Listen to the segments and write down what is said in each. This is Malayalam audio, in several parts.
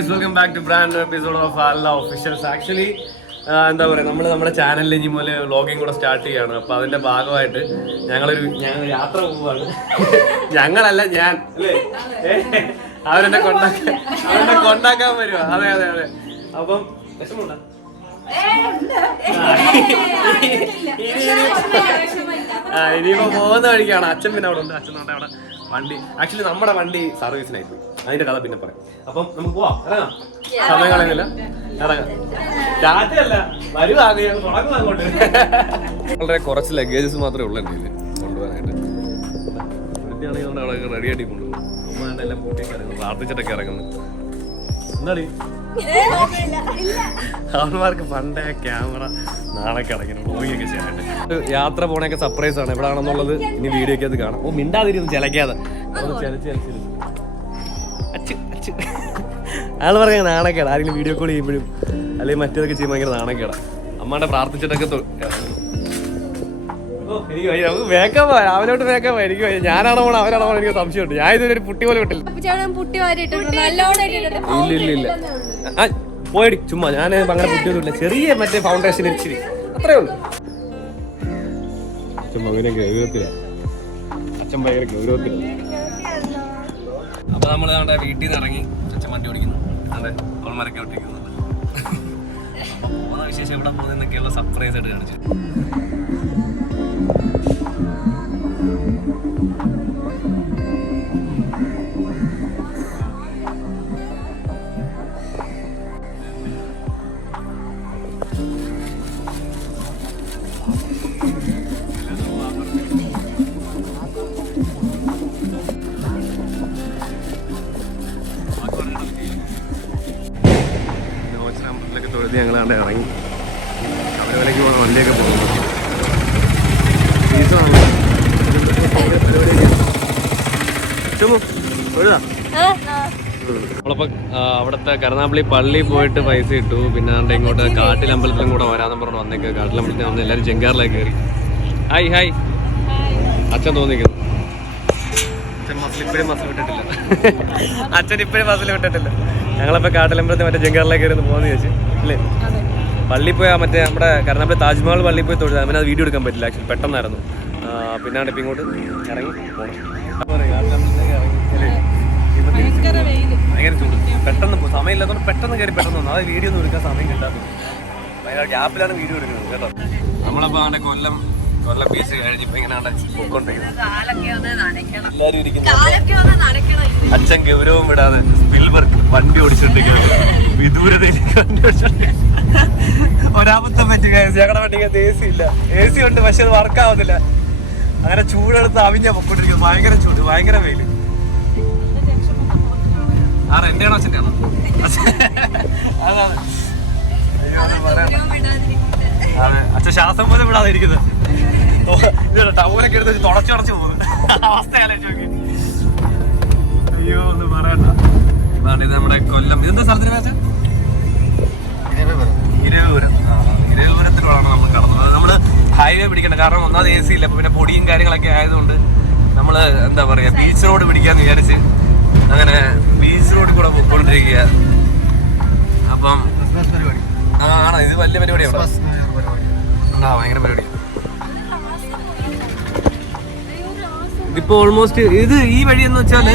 Guys welcome back to brand episode of അല്ല ഒഫീഷ്യൽസ് ആക്ച്വലി എന്താ പറയുക നമ്മൾ നമ്മുടെ ചാനലിൽ ഇനി മുതൽ വ്ളോഗിങ് കൂടെ സ്റ്റാർട്ട് ചെയ്യാണ്. അപ്പോൾ അതിന്റെ ഭാഗമായിട്ട് ഞങ്ങളൊരു ഞങ്ങൾ യാത്ര പോവാണ്. ഞങ്ങളല്ല ഞാൻ. അല്ലേ? അവരെന്നെ കൊണ്ടാക്കാൻ അവരെന്നെ കൊണ്ടാക്കാൻ വരുവാ. അതെ അതെ അതെ. അപ്പം ആ ഇനിയിപ്പോ പോകുന്ന വഴിക്കാണ്. അച്ഛൻ പിന്നെ അവിടെ ഉണ്ട്. അച്ഛൻ അവിടെ വണ്ടി ആക്ച്വലി നമ്മുടെ വണ്ടി സർവീസിനായി പോയി. അതിന്റെ കഥ പിന്നെ പറയാം. അപ്പം നമുക്ക് പോവാം. ഇറങ്ങാം. സമയം കളയുന്നില്ല ഇറങ്ങാം. ടാറ്റയല്ല വരുവാ നീ അങ്ങ് തുടങ്ങും അങ്ങോട്ട്. വളരെ കുറച്ച് ലഗേജസ് മാത്രമേ ഉള്ളൂ എന്റെ കൊണ്ടുപോകാനായിട്ട്. വൃത്തിയാണെങ്കിൽ നമ്മുടെ അവിടെ റെഡി ആയിട്ട് കൊണ്ടുപോകും. അമ്മ എന്റെ എല്ലാം പൂട്ടിയൊക്കെ ഇറങ്ങുന്നു പ്രാർത്ഥിച്ചിട്ടൊക്കെ ഇറങ്ങുന്നു. എന്താടി? അവന്മാർക്ക് പണ്ടേ ക്യാമറ നാളെ കിടക്കണം വ്ളോഗിങ് ചെയ്യാനായിട്ട്. യാത്ര പോണൊക്കെ സർപ്രൈസ് ആണ്. എവിടെയാണെന്നുള്ളത് ഇനി വീഡിയോ ഒക്കെ അത് കാണാം. ഓ മിണ്ടാതിരുന്നു ചിലക്കാതെ ഒന്ന് ചിലച്ച് അച്ചു അയാൾ പറഞ്ഞ നാണക്കേട. ആരെങ്കിലും വീഡിയോ കോൾ ചെയ്യുമ്പോഴും അല്ലെങ്കിൽ മറ്റേതൊക്കെ ചെയ്യുമ്പോൾ ഭയങ്കര നാണക്കേടാ. അമ്മാടെ പ്രാർത്ഥിച്ചിട്ടൊക്കെ ഓ, എനിക്ക് വയ്യ. നമുക്ക് രാവിലോട്ട് വേക്കാൻ പോവാ എനിക്ക് വയ്യ. ഞാനാണോ പോണോ പോണോ എനിക്ക് സംശയമുണ്ട്. ഞാൻ ഇതുവരെ ഒരു പുട്ടി പോലെ വിട്ടില്ല. ഇല്ല ഇല്ല ഇല്ല. ആ പോയടി. ചുമ്മാ. ഞാൻ അങ്ങനെ കുട്ടിയൊന്നുമില്ല ചെറിയ മറ്റേ ഫൗണ്ടേഷൻ ഇച്ചിരി അത്രേ ഉള്ളൂ. അച്ഛൻ ഭയങ്കര ഗൗരവത്തിലാണ് അച്ഛൻ ഭയങ്കര ഗൗരവത്തില. അപ്പൊ നമ്മൾ നമ്മുടെ വീട്ടിൽ നിന്ന് ഇറങ്ങി അച്ഛൻ വണ്ടി ഓടിക്കുന്നു. അതെ ഓൾമാരൊക്കെ ഓടിക്കുന്നു അപ്പൊ പോകുന്ന വിശേഷം എവിടെ പോകുന്നൊക്കെയുള്ള സർപ്രൈസ് ആയിട്ട് കാണിച്ചു തൊഴുതി ഞങ്ങൾ അവിടെ ഇറങ്ങി ശബരിമലയ്ക്ക് പോകുന്ന വണ്ടിയൊക്കെ പോകുന്നു സീസണാണ് നമ്മളപ്പോ അവിടുത്തെ കരുനാപ്പള്ളി പള്ളി പോയിട്ട് പൈസ ഇട്ടു. പിന്നെ അവിടെ ഇങ്ങോട്ട് കാട്ടിലമ്പലത്തിലും കൂടെ വരാന്ന് പറഞ്ഞു വന്നേക്ക്. കാട്ടിലമ്പലത്തിൽ വന്ന് എല്ലാവരും ചെങ്കാറിലേക്ക് കയറി. Hi hi. അച്ഛൻ തോന്നിക്കുന്നു. അച്ഛൻ മസിൽ ഇപ്പോഴും മസിൽ വിട്ടിട്ടില്ല. അച്ഛൻ ഇപ്പോഴും മസിൽ വിട്ടിട്ടില്ല. ഞങ്ങളിപ്പോ കാട്ടിലമ്പലത്തിൽ മറ്റേ ജംഗറിലേക്ക് ഇരുന്ന് പോകുന്ന ചോദിച്ചു അല്ലേ? പള്ളി പോയാൽ മറ്റേ നമ്മുടെ കരുനാപ്പള്ളി താജ്മഹൽ പള്ളി പോയി തൊഴുതാൽ പിന്നെ അത് വീഡിയോ എടുക്കാൻ പറ്റില്ല ആക്ച്വലി പെട്ടെന്നായിരുന്നു. പിന്നാണ് പിന്നാണ്ട് ഇപ്പം ഇങ്ങോട്ട് ഇറങ്ങി പോകണം ഭയങ്കര ചൂട്. പെട്ടെന്ന് പോ- സമയമില്ലാത്തതുകൊണ്ട് പെട്ടെന്ന് കയറി പെട്ടെന്ന് വന്നു. അത് വീഡിയോ ഒന്നും എടുക്കാൻ സമയം കിട്ടാത്തത്. ഭയങ്കര ഗ്യാപ്പിലാണ് വീഡിയോ എടുക്കുന്നത് കേട്ടോ. നമ്മളപ്പോ അവന്റെ കൊല്ലം കൊല്ലം പീസ് കഴിഞ്ഞിപ്പോ ഇങ്ങനെ പോയിക്കൊണ്ടിരിക്കുന്നു എല്ലാരും ഇരിക്കുന്നു. അച്ഛൻ ഗൗരവം വിടാതെ സ്പിൽബർഗ് വണ്ടി ഓടിച്ചോണ്ടിരിക്കുന്നത് വിദൂരതയിലേക്ക് വണ്ടി ഓടിച്ചോണ്ടിരിക്കുന്നു ഒരാപത്തം പറ്റി ഞങ്ങളുടെ വണ്ടിക്ക് എ സി ഇല്ല. എ സി ഉണ്ട് പക്ഷെ അത് വർക്ക് ആവുന്നില്ല. അങ്ങനെ ചൂടെടുത്ത് അവിഞ്ഞ പൊക്കോണ്ടിരിക്കുന്നത് ഭയങ്കര ചൂട് ഭയങ്കര വെയിൽ. ആരാ? എന്റെ ആണോ അച്ഛന്റെ ആണോ അതാണ് അച്ഛൻ ശ്വാസം പോലും വിടാതെ ടൗലൊക്കെ എടുത്ത് തുടച്ചു തുടച്ചു പോകുന്നു. അവസ്ഥയല്ലേ അയ്യോ ഒന്ന് പറയണ്ട. അതാണ് ഇത് നമ്മുടെ കൊല്ലം. ഇതെന്താ സ്ഥലത്തിന് വെച്ചാൽ ഇരവിപുരം ആ, ഇരവിപുരത്തിലാണ് നമ്മൾ കടന്നത്. നമ്മൾ ഹൈവേ പിടിക്കണ്ട. കാരണം ഒന്നാമത് എ സി ഇല്ല. അപ്പൊ പിന്നെ പൊടിയും കാര്യങ്ങളൊക്കെ ആയതുകൊണ്ട് നമ്മൾ എന്താ പറയാ ബീച്ച് റോഡ് പിടിക്കാന്ന് വിചാരിച്ച് അങ്ങനെ ബീച്ച് റോഡിൽ കൂടെ പോയിക്കൊണ്ടിരിക്കുക അപ്പം ആ ആണോ. ഇത് വലിയ പരിപാടിയാണ് ആ ഭയങ്കര പരിപാടി ഇതിപ്പോ ഓൾമോസ്റ്റ് ഇത് ഈ വഴി എന്ന് വെച്ചാൽ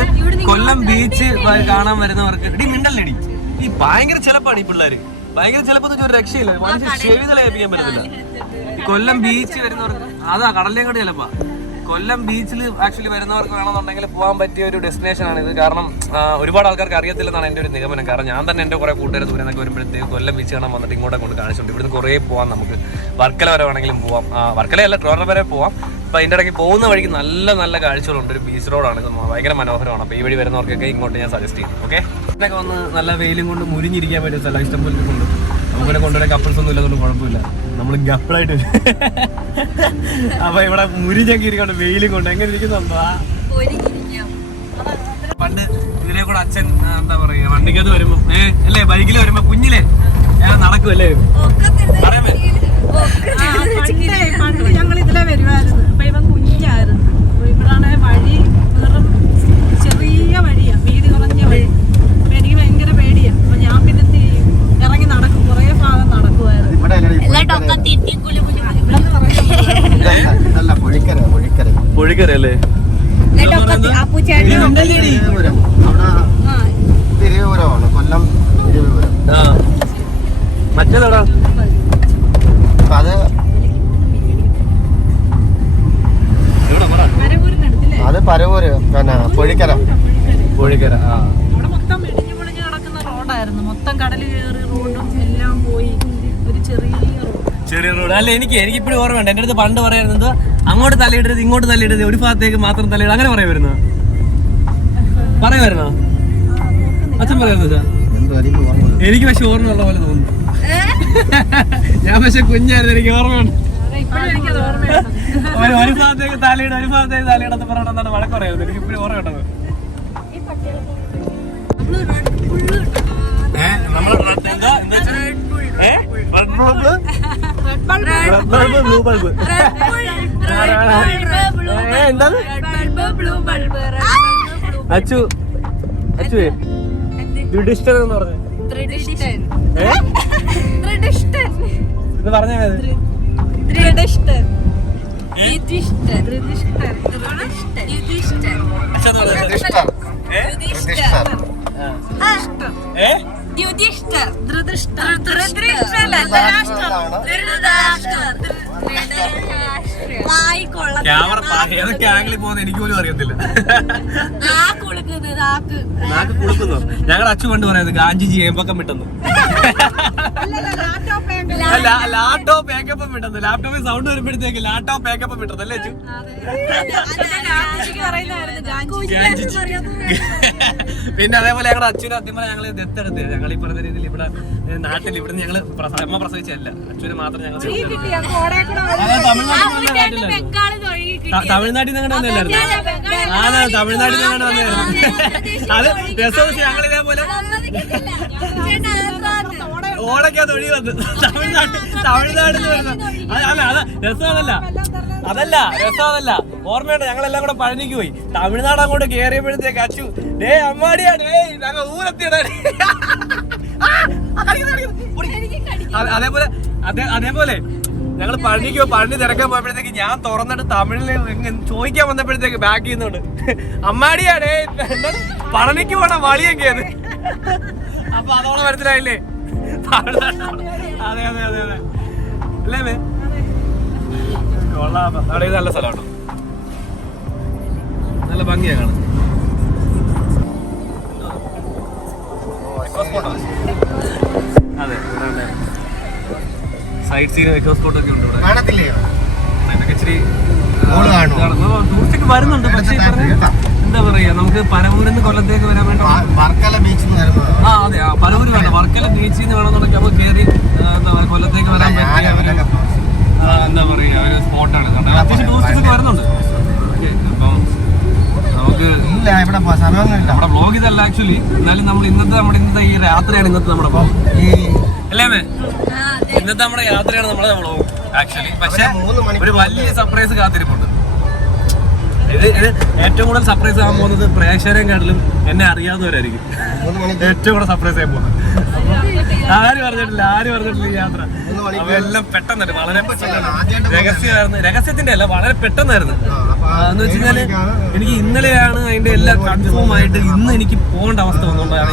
കൊല്ലം ബീച്ച് കാണാൻ വരുന്നവർക്ക്. ഇടി മിണ്ടല്ലേടി? ഈ ഭയങ്കര ചിലപ്പാണ് ഈ പിള്ളേര്. ഭയങ്കര ചിലപ്പോ ഒരു രക്ഷയില്ല. മനുഷ്യൻ ചെവിതല ഏൽപ്പിക്കാൻ പറ്റത്തില്ല. കൊല്ലം ബീച്ച് വരുന്നവർക്ക് അതാ കടലിലേം കൂടെ ചിലപ്പാ. കൊല്ലം ബീച്ചിൽ ആക്ച്വലി വരുന്നവർക്ക് വേണമെന്നുണ്ടെങ്കിൽ പോകാൻ പറ്റിയ ഒരു ഡെസ്റ്റിനേഷൻ ആണ് ഇത്. കാരണം ഒരുപാട് ആൾക്കാർക്ക് അറിയത്തില്ലെന്നാണ് എന്റെ ഒരു നിഗമനം. കാരണം ഞാൻ തന്നെ എന്റെ കുറേ കൂട്ടുകാർ ദൂരെ നിന്നൊക്കെ വരുമ്പോഴത്തേക്ക് കൊല്ലം ബീച്ച് കാണാൻ വന്നിട്ട് ഇങ്ങോട്ട് കൊണ്ട് കാണിച്ചിട്ടുണ്ട്. ഇവിടുന്ന് കുറേ പോകാം നമുക്ക്. വർക്കല വരെ വേണമെങ്കിലും പോവാം. വർക്കലയല്ല ട്രോർ വരെ പോവാം. അപ്പോൾ അതിന്റെ ഇടയ്ക്ക് പോകുന്ന വഴിക്ക് നല്ല നല്ല കാഴ്ചകളുണ്ട്. ഒരു ബീച്ച് റോഡാണ് ഇത് ഭയങ്കര മനോഹരമാണ്. അപ്പോൾ ഈ വഴി വരുന്നവർക്കൊക്കെ ഇങ്ങോട്ട് ഞാൻ സജസ്റ്റ് ചെയ്യും. ഓക്കെ ഇതൊക്കെ വന്ന് നല്ല വെയിലും കൊണ്ട് മുരിഞ്ഞിരിക്കാൻ പറ്റിയ സ്ഥലം. ഇഷ്ടംപോലെ കൊണ്ട് നമുക്കിവിടെ കൊണ്ടുവരാൻ കപ്പിൾസ് ഒന്നും ഇല്ലാത്തതുകൊണ്ട് കുഴപ്പമില്ല. നമ്മൾ ഗപ്പിളായിട്ട് അപ്പൊ ഇവിടെ മുരിഞ്ഞൊക്കെ ഇരിക്കൊണ്ട് വെയിലും കൊണ്ട്. എങ്ങനെ ഇരിക്കുന്നുണ്ടോ പണ്ട് ഇതിലെ കൂടെ അച്ഛൻ എന്താ പറയാ വണ്ടിക്കകത്ത് വരുമ്പോ ഏഹ് അല്ലേ ബൈക്കിൽ വരുമ്പോ കുഞ്ഞിലേ? ഞാൻ നടക്കുമല്ലേ പറയാൻ പണ്ട് ഞങ്ങൾ ഇതിലെ വരുമായിരുന്നു അപ്പൊ ഇവൻ കുഞ്ഞായിരുന്നു അപ്പൊ ഇവിടാണ് വഴി വെറും ചെറിയ വഴിയാ വീതി കുറഞ്ഞ വഴി അപ്പൊ എനിക്ക് ഭയങ്കര പേടിയാ അപ്പൊ തിരുവപുരമാണ് കൊല്ലം തിരുവപുരം മറ്റേതാടാ? അത് അത് പരവൂര് പിന്നെ പൊഴിക്കര പൊഴിക്കര ആ. റോഡായിരുന്നു. മൊത്തം കടൽ കയറി റോഡും എല്ലാം പോയി. ഒരു ചെറിയ റോഡ്. ചെറിയ റോഡ്. അല്ല എനിക്ക് എനിക്ക് ഇപ്പോഴും ഓർമ്മയുണ്ട്. എന്റെ അടുത്ത് പണ്ട് പറയായിരുന്നു എന്തോ അങ്ങോട്ട് തലയിടരുത് ഇങ്ങോട്ട് തലയിടരുത് ഒരു ഭാഗത്തേക്ക് മാത്രം തലയിടുക അങ്ങനെ പറയാൻ പറയുമായിരുന്നോ അച്ഛൻ പറയുന്നു അച്ഛൻ പറയുന്നത് എനിക്ക് ഓർമ്മ ഉള്ള പക്ഷെ പോലെ തോന്നുന്നു. ഞാൻ പക്ഷെ കുഞ്ഞായിരുന്നു എനിക്ക് ഓർമ്മയുണ്ട്. ഒരു ഭാഗത്തേക്ക് തലയിട ഒരു ഭാഗത്തേക്ക് തലയിടത്ത് പറയണമെന്നാണ് വഴക്ക് പറയുന്നത് എനിക്ക് ഇപ്പോഴും ഓർമ്മയുണ്ടത് ബ്ലൂ? ബൾബ്. എന്താണ് അച്ചു അച്ചു യുഡിഷ്ടൻ എന്ന് പറഞ്ഞു ഇത് പറഞ്ഞേ രജിസ്റ്റർ രജിസ്റ്റർ ഏ? ക്യാമറ ഏതൊക്കെ ആംഗിളിൽ പോകുന്ന എനിക്ക് പോലും അറിയത്തില്ല. നാക്ക് കുളുക്കുന്നു ഞങ്ങളുടെ അച്ചു കൊണ്ട് പറയുന്നത് ഗാന്ധിജി ഏമ്പക്കം വിട്ടെന്ന്. ലാപ്ടോപ്പ് മേക്കപ്പ് വിട്ടെന്ന് ലാപ്ടോപ്പിൽ സൗണ്ട് വരുമ്പോഴത്തേക്ക് ലാപ്ടോപ്പ് മേക്കപ്പ് വിട്ടത് അല്ലേ പിന്നെ അതേപോലെ ഞങ്ങളുടെ അച്ഛനും അത്യമ്മ പറഞ്ഞാൽ ഞങ്ങൾ ദത്തെടുത്ത്. ഞങ്ങൾ ഈ പറഞ്ഞ രീതിയിൽ ഇവിടെ നാട്ടിൽ ഇവിടുന്ന് ഞങ്ങൾ പ്രസ- അമ്മ പ്രസവിച്ചല്ല അച്ഛന് മാത്രം ഞങ്ങൾ തമിഴ്നാട്ടിൽ തമിഴ്നാട്ടിൽ നിന്ന് അങ്ങോട്ട് വന്നല്ലായിരുന്നു ആ തമിഴ്നാട്ടിൽ നിന്ന് അങ്ങോട്ട് വന്നായിരുന്നു അത് രസം ഞങ്ങൾ ഇതേപോലെ ഓടൊക്കെ ഒഴി വന്ന്. തമിഴ്നാട് തമിഴ്നാട്ടിൽ നിന്ന് വരുന്ന അല്ല അത രസം അതല്ല അതല്ല രസം അതല്ല ഓർമ്മയുണ്ട് ഞങ്ങളെല്ലാം കൂടെ പഴനിക്ക് പോയി. തമിഴ്നാട് അങ്ങോട്ട് കേറിയപ്പോഴത്തേക്ക് അച്ചു ഡേ അമ്മാടിയാണ്. ഡേ ഞങ്ങൾ ഊരെത്തിയടാ അതേപോലെ അതേപോലെ ഞങ്ങൾ പഴനിക്ക് പഴനി തിരക്കാൻ പോയപ്പോഴത്തേക്ക് ഞാൻ തുറന്നിട്ട് തമിഴിൽ ചോദിക്കാൻ വന്നപ്പോഴത്തേക്ക് ബാക്ക് ചെയ്യുന്നുണ്ട്. അമ്മാടിയാണ് പഴനിക്ക് പോണ വളിയൊക്കെ അത് അപ്പൊ അതോളം മനസ്സിലായില്ലേ? അതെ അതെ അതെ അതെ. അല്ലേ കൊള്ളാം. നല്ല സ്ഥലമാണ് നല്ല ഭംഗിയാണ് അതെ ഇവിടെ സൈഡ് സീൻ എക്കോ സ്പോട്ട് ഒക്കെ ഉണ്ട് ഇവിടെ. കാണത്തില്ലയോ? അതൊക്കെ ഇച്ചിരി? ടൂറിസ്റ്റ് വരുന്നുണ്ട് പക്ഷേ. എന്താ പറയാ നമുക്ക് പരവൂരിൽ നിന്ന് കൊല്ലത്തേക്ക് വരാൻ വേണ്ടി വർക്കല ബീച്ചിൽ നിന്ന് ആ അതെ ആ പരവൂര് വേണ്ട വർക്കല ബീച്ചിൽ നിന്ന് വേണമെന്നുണ്ടെങ്കിൽ നമുക്ക് കയറി എന്താ പറയുക കൊല്ലത്തേക്ക് വരാൻ പറ്റിയ എന്താ പറയാ ഒരു സ്പോട്ടാണ്. അത്യാവശ്യം ടൂറിസ്റ്റ് വരുന്നുണ്ട്. ഓക്കെ അപ്പം നമുക്ക് ഇല്ല ഇവിടെ സമയമൊന്നുമില്ല. നമ്മുടെ ബ്ലോഗ് ഇതല്ല ആക്ച്വലി എന്നാലും നമ്മൾ ഇന്നത്തെ നമ്മുടെ ഇന്നത്തെ ഈ രാത്രിയാണ് ഇന്നത്തെ നമ്മുടെ ഈ അല്ലേ മേ ഇന്നത്തെ നമ്മുടെ യാത്രയാണ് നമ്മുടെ വ്ളോഗ് ആക്ച്വലി പക്ഷേ ഒരു വലിയ സർപ്രൈസ് കാത്തിരിപ്പുണ്ട്. ഇത് ഇത് ഏറ്റവും കൂടുതൽ സർപ്രൈസ് ആകാൻ പോകുന്നത് പ്രേക്ഷകരെക്കാട്ടിലും എന്നെ അറിയാവുന്നവരായിരിക്കും. ഏറ്റവും കൂടുതൽ സർപ്രൈസ് ആയി പോകുന്നത്. ആരും പറഞ്ഞിട്ടില്ല ആരും പറഞ്ഞിട്ടില്ല ഈ യാത്ര. എല്ലാം പെട്ടെന്നായിരുന്നു വളരെ പെട്ടെന്നാണ് രഹസ്യമായിരുന്നു. രഹസ്യത്തിന്റെ അല്ല വളരെ പെട്ടെന്നായിരുന്നു. എന്ന് വെച്ച് കഴിഞ്ഞാൽ എനിക്ക് ഇന്നലെയാണ് അതിന്റെ എല്ലാം കൺഫേം ആയിട്ട് ഇന്ന് എനിക്ക് പോകേണ്ട അവസ്ഥ വന്നുകൊണ്ടാണ്.